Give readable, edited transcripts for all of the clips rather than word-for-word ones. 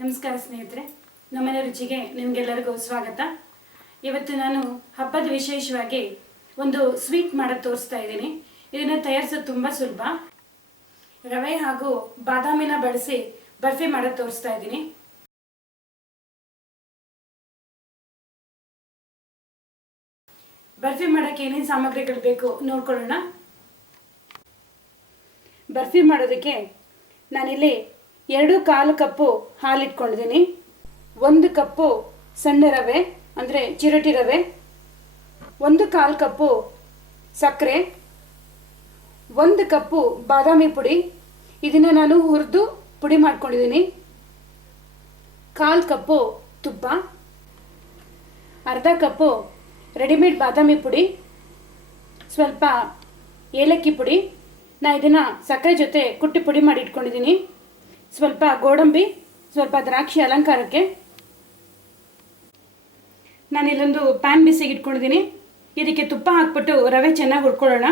ನಮಸ್ಕಾರ ಸ್ನೇಹಿತರೆ, ನಮ್ಮನೆ ರುಚಿಗೆ ನಿಮಗೆಲ್ಲರಿಗೂ ಸ್ವಾಗತ. ಇವತ್ತು ನಾನು ಹಬ್ಬದ ವಿಶೇಷವಾಗಿ ಒಂದು ಸ್ವೀಟ್ ಮಾಡೋದು ತೋರಿಸ್ತಾ ಇದ್ದೀನಿ. ಇದನ್ನು ತಯಾರಿಸೋದು ತುಂಬ ಸುಲಭ. ರವೆ ಹಾಗೂ ಬಾದಾಮಿನ ಬಳಸಿ ಬರ್ಫಿ ಮಾಡೋದು ತೋರಿಸ್ತಾ ಇದ್ದೀನಿ. ಬರ್ಫಿ ಮಾಡೋಕ್ಕೆ ಏನೇನು ಸಾಮಗ್ರಿಗಳು ಬೇಕು ನೋಡ್ಕೊಳ್ಳೋಣ. ಬರ್ಫಿ ಮಾಡೋದಕ್ಕೆ ನಾನಿಲ್ಲಿ 2/4 ಕಪ್ಪು ಹಾಲು ಇಟ್ಕೊಂಡಿದ್ದೀನಿ. 1 ಕಪ್ಪು ಸಣ್ಣ ರವೆ ಅಂದರೆ ಚಿರೋಟಿ ರವೆ, 1/4 ಕಪ್ಪು ಸಕ್ಕರೆ, 1 ಕಪ್ಪು ಬಾದಾಮಿ ಪುಡಿ, ಇದನ್ನು ನಾನು ಹುರಿದು ಪುಡಿ ಮಾಡ್ಕೊಂಡಿದ್ದೀನಿ, 1/4 ಕಪ್ಪು ತುಪ್ಪ, ಅರ್ಧ ಕಪ್ಪು ರೆಡಿಮೇಡ್ ಬಾದಾಮಿ ಪುಡಿ, ಸ್ವಲ್ಪ ಏಲಕ್ಕಿ ಪುಡಿ. ನಾನು ಇದನ್ನು ಸಕ್ಕರೆ ಜೊತೆ ಕುಟ್ಟಿ ಪುಡಿ ಮಾಡಿ ಇಟ್ಕೊಂಡಿದ್ದೀನಿ, ಸ್ವಲ್ಪ ಗೋಡಂಬಿ, ಸ್ವಲ್ಪ ದ್ರಾಕ್ಷಿ ಅಲಂಕಾರಕ್ಕೆ. ನಾನಿಲ್ಲೊಂದು ಪ್ಯಾನ್ ಬಿಸಿಗೆ ಇಟ್ಕೊಂಡಿದ್ದೀನಿ. ಇದಕ್ಕೆ ತುಪ್ಪ ಹಾಕ್ಬಿಟ್ಟು ರವೆ ಚೆನ್ನಾಗಿ ಹುರ್ಕೊಳ್ಳೋಣ.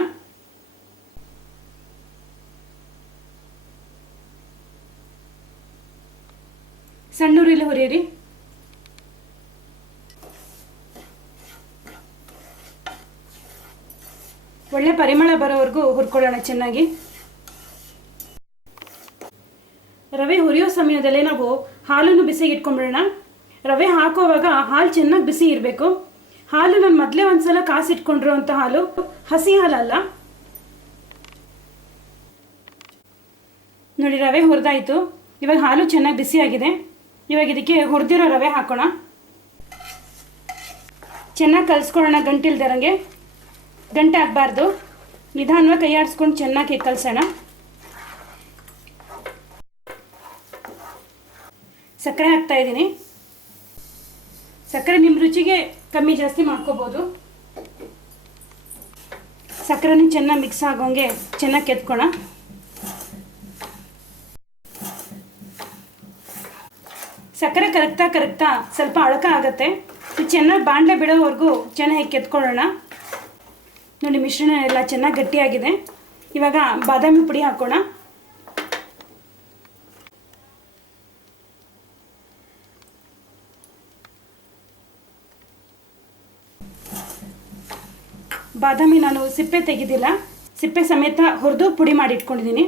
ಸಣ್ಣ ಉರಿಲಿ ಹುರಿಯಿರಿ. ಒಳ್ಳೆ ಪರಿಮಳ ಬರೋವರೆಗೂ ಹುರ್ಕೊಳ್ಳೋಣ ಚೆನ್ನಾಗಿ. ರವೆ ಹುರಿಯೋ ಸಮಯದಲ್ಲೇ ನಾವು ಹಾಲನ್ನು ಬಿಸಿಗೆ ಇಟ್ಕೊಂಡ್ಬಿಡೋಣ. ರವೆ ಹಾಕೋವಾಗ ಹಾಲು ಚೆನ್ನಾಗಿ ಬಿಸಿ ಇರಬೇಕು. ಹಾಲು ನಾನು ಮೊದಲೇ ಒಂದ್ಸಲ ಕಾಸಿಟ್ಕೊಂಡಿರೋಂಥ ಹಾಲು, ಹಸಿ ಹಾಲಲ್ಲ. ನೋಡಿ, ರವೆ ಹುರಿದಾಯಿತು. ಇವಾಗ ಹಾಲು ಚೆನ್ನಾಗಿ ಬಿಸಿಯಾಗಿದೆ. ಇವಾಗ ಇದಕ್ಕೆ ಹುರಿದಿರೋ ರವೆ ಹಾಕೋಣ. ಚೆನ್ನಾಗಿ ಕಲಿಸ್ಕೊಳ್ಳೋಣ, ಗಂಟಿಲ್ದಿರಂಗೆ. ಗಂಟೆ ಆಗಬಾರ್ದು. ನಿಧಾನವಾಗಿ ಕೈ ಆಡಿಸ್ಕೊಂಡು ಚೆನ್ನಾಗಿ ಕಲಸೋಣ. ಸಕ್ಕರೆ ಹಾಕ್ತಾ ಇದ್ದೀನಿ. ಸಕ್ಕರೆ ನಿಮ್ಮ ರುಚಿಗೆ ಕಮ್ಮಿ ಜಾಸ್ತಿ ಮಾಡ್ಕೋಬೋದು. ಸಕ್ಕರೆನೂ ಚೆನ್ನಾಗಿ ಮಿಕ್ಸ್ ಆಗೋಂಗೆ ಚೆನ್ನಾಗಿ ಕೆತ್ಕೋಣ. ಸಕ್ಕರೆ ಕರಗ್ತಾ ಸ್ವಲ್ಪ ಅಳಕ ಆಗುತ್ತೆ. ಚೆನ್ನಾಗಿ ಬಾಣಲೆ ಬಿಡೋವರೆಗೂ ಚೆನ್ನಾಗಿ ಕೆತ್ಕೊಳ್ಳೋಣ. ನೋಡಿ, ಮಿಶ್ರಣ ಎಲ್ಲ ಚೆನ್ನಾಗಿ ಗಟ್ಟಿಯಾಗಿದೆ. ಇವಾಗ ಬಾದಾಮಿ ಪುಡಿ ಹಾಕೋಣ. ಬಾದಾಮಿ ನಾನು ಸಿಪ್ಪೆ ತೆಗೆದಿಲ್ಲ, ಸಿಪ್ಪೆ ಸಮೇತ ಹುರಿದು ಪುಡಿ ಮಾಡಿ ಇಟ್ಕೊಂಡಿದ್ದೀನಿ.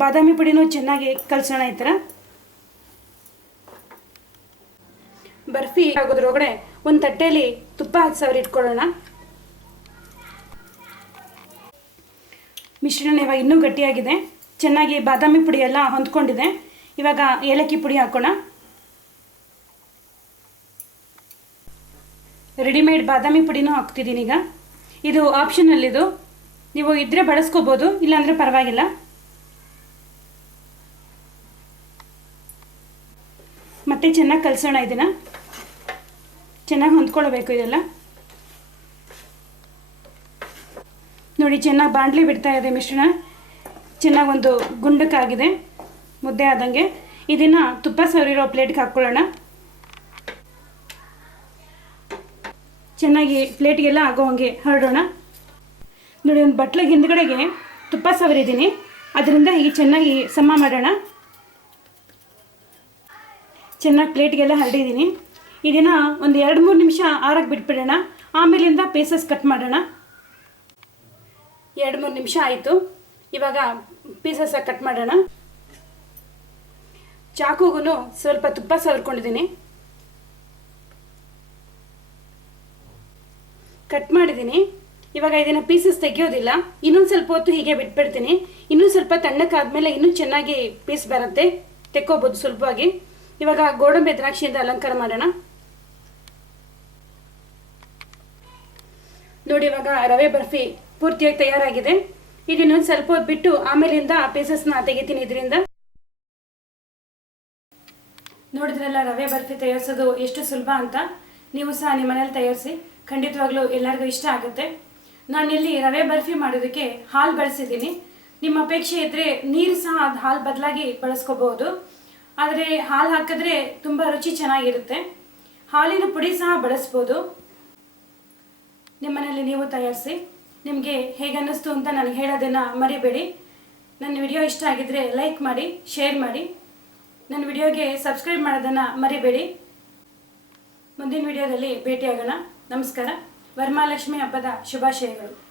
ಬಾದಾಮಿ ಪುಡಿನೂ ಚೆನ್ನಾಗಿ ಕಲಸೋಣ. ಈ ಥರ ಬರ್ಫಿ ಆಗೋದ್ರೊಳಗಡೆ ಒಂದು ತಟ್ಟೆಯಲ್ಲಿ ತುಪ್ಪ ಹಾಕಿ ಇಟ್ಕೊಳ್ಳೋಣ. ಮಿಶ್ರಣ ಇವಾಗ ಇನ್ನೂ ಗಟ್ಟಿಯಾಗಿದೆ. ಚೆನ್ನಾಗಿ ಬಾದಾಮಿ ಪುಡಿ ಎಲ್ಲ ಹೊಂದ್ಕೊಂಡಿದೆ. ಇವಾಗ ಏಲಕ್ಕಿ ಪುಡಿ ಹಾಕೋಣ. ರೆಡಿಮೇಡ್ ಬಾದಾಮಿ ಪುಡಿನೂ ಹಾಕ್ತಿದ್ದೀನಿ. ಈಗ ಇದು ಆಪ್ಷನಲ್. ಇದು ನೀವು ಇದ್ದರೆ ಬಳಸ್ಕೋಬೋದು, ಇಲ್ಲಾಂದರೆ ಪರವಾಗಿಲ್ಲ. ಮತ್ತೆ ಚೆನ್ನಾಗಿ ಕಲಸೋಣ. ಇದನ್ನು ಚೆನ್ನಾಗಿ ಹೊಂದ್ಕೊಳ್ಬೇಕು ಇದೆಲ್ಲ. ನೋಡಿ, ಚೆನ್ನಾಗಿ ಬಾಣಲೆ ಬಿಡ್ತಾ ಇದೆ ಮಿಶ್ರಣ. ಚೆನ್ನಾಗಿ ಒಂದು ಗುಂಡಕ್ಕಾಗಿದೆ, ಮುದ್ದೆ ಆದಂಗೆ. ಇದನ್ನು ತುಪ್ಪ ಸವರಿರೋ ಪ್ಲೇಟ್ಗೆ ಹಾಕ್ಕೊಳ್ಳೋಣ. ಚೆನ್ನಾಗಿ ಪ್ಲೇಟ್ಗೆಲ್ಲ ಆಗೋ ಹಾಗೆ ಹರಡೋಣ. ನೋಡಿ, ಒಂದು ಬಟ್ಲಿಗೆ ಹಿಂದ್ಗಡೆಗೆ ತುಪ್ಪ ಸವರಿದ್ದೀನಿ. ಅದರಿಂದ ಹೀಗೆ ಚೆನ್ನಾಗಿ ಸಮ ಮಾಡೋಣ. ಚೆನ್ನಾಗಿ ಪ್ಲೇಟ್ಗೆಲ್ಲ ಹರಡಿದ್ದೀನಿ. ಇದನ್ನು ಒಂದು 2-3 ನಿಮಿಷ ಆರಕ್ಕೆ ಬಿಟ್ಬಿಡೋಣ. ಆಮೇಲಿಂದ ಪೀಸಸ್ ಕಟ್ ಮಾಡೋಣ. 2-3 ನಿಮಿಷ ಆಯಿತು. ಇವಾಗ ಪೀಸಸ್ ಕಟ್ ಮಾಡೋಣ. ಚಾಕುಗೂ ಸ್ವಲ್ಪ ತುಪ್ಪ ಸವರ್ಕೊಂಡಿದ್ದೀನಿ. ಕಟ್ ಮಾಡಿದ್ದೀನಿ. ಇವಾಗ ಇದನ್ನು ಪೀಸಸ್ ತೆಗೆಯೋದಿಲ್ಲ. ಇನ್ನೊಂದು ಸ್ವಲ್ಪ ಹೊತ್ತು ಹೀಗೆ ಬಿಟ್ಬಿಡ್ತೀನಿ. ಇನ್ನೂ ಸ್ವಲ್ಪ ತಣ್ಣಕ್ಕಾದ್ಮೇಲೆ ಇನ್ನೂ ಚೆನ್ನಾಗಿ ಪೀಸ್ ಬರುತ್ತೆ, ತೆಕ್ಕೋಬೋದು ಸುಲಭವಾಗಿ. ಇವಾಗ ಗೋಡಂಬಿ ದ್ರಾಕ್ಷಿಯಿಂದ ಅಲಂಕಾರ ಮಾಡೋಣ. ನೋಡಿ, ಇವಾಗ ರವೆ ಬರ್ಫಿ ಪೂರ್ತಿಯಾಗಿ ತಯಾರಾಗಿದೆ. ಇದನ್ನೊಂದು ಸ್ವಲ್ಪ ಹೊತ್ತು ಬಿಟ್ಟು ಆಮೇಲಿಂದ ಪೀಸಸ್ನ ತೆಗಿತೀನಿ ಇದರಿಂದ. ನೋಡಿದ್ರಲ್ಲ, ರವೆ ಬರ್ಫಿ ತಯಾರಿಸೋದು ಎಷ್ಟು ಸುಲಭ ಅಂತ. ನೀವು ಸಹ ನಿಮ್ಮ ಮನೇಲಿ ತಯಾರಿಸಿ, ಖಂಡಿತವಾಗ್ಲೂ ಎಲ್ಲರಿಗೂ ಇಷ್ಟ ಆಗುತ್ತೆ. ನಾನಿಲ್ಲಿ ರವೆ ಬರ್ಫಿ ಮಾಡೋದಕ್ಕೆ ಹಾಲು ಬಳಸಿದ್ದೀನಿ. ನಿಮ್ಮ ಅಪೇಕ್ಷೆ ಇದ್ದರೆ ನೀರು ಸಹ ಹಾಲು ಬದಲಾಗಿ ಬಳಸ್ಕೋಬಹುದು. ಆದರೆ ಹಾಲು ಹಾಕಿದ್ರೆ ತುಂಬ ರುಚಿ ಚೆನ್ನಾಗಿರುತ್ತೆ. ಹಾಲಿನ ಪುಡಿ ಸಹ ಬಳಸ್ಬೋದು. ನಿಮ್ಮ ಮನೆಯಲ್ಲಿ ನೀವು ತಯಾರಿಸಿ. ನಿಮಗೆ ಹೇಗೆ ಅನ್ನಿಸ್ತು ಅಂತ ನನಗೆ ಹೇಳೋದನ್ನು ಮರಿಬೇಡಿ. ನನ್ನ ವಿಡಿಯೋ ಇಷ್ಟ ಆಗಿದ್ರೆ ಲೈಕ್ ಮಾಡಿ, ಶೇರ್ ಮಾಡಿ. ನನ್ನ ವಿಡಿಯೋಗೆ ಸಬ್ಸ್ಕ್ರೈಬ್ ಮಾಡೋದನ್ನು ಮರಿಬೇಡಿ. ಮುಂದಿನ ವಿಡಿಯೋದಲ್ಲಿ ಭೇಟಿಯಾಗೋಣ. ನಮಸ್ಕಾರ. ವರಮಹಾಲಕ್ಷ್ಮಿ ಹಬ್ಬದ ಶುಭಾಶಯಗಳು.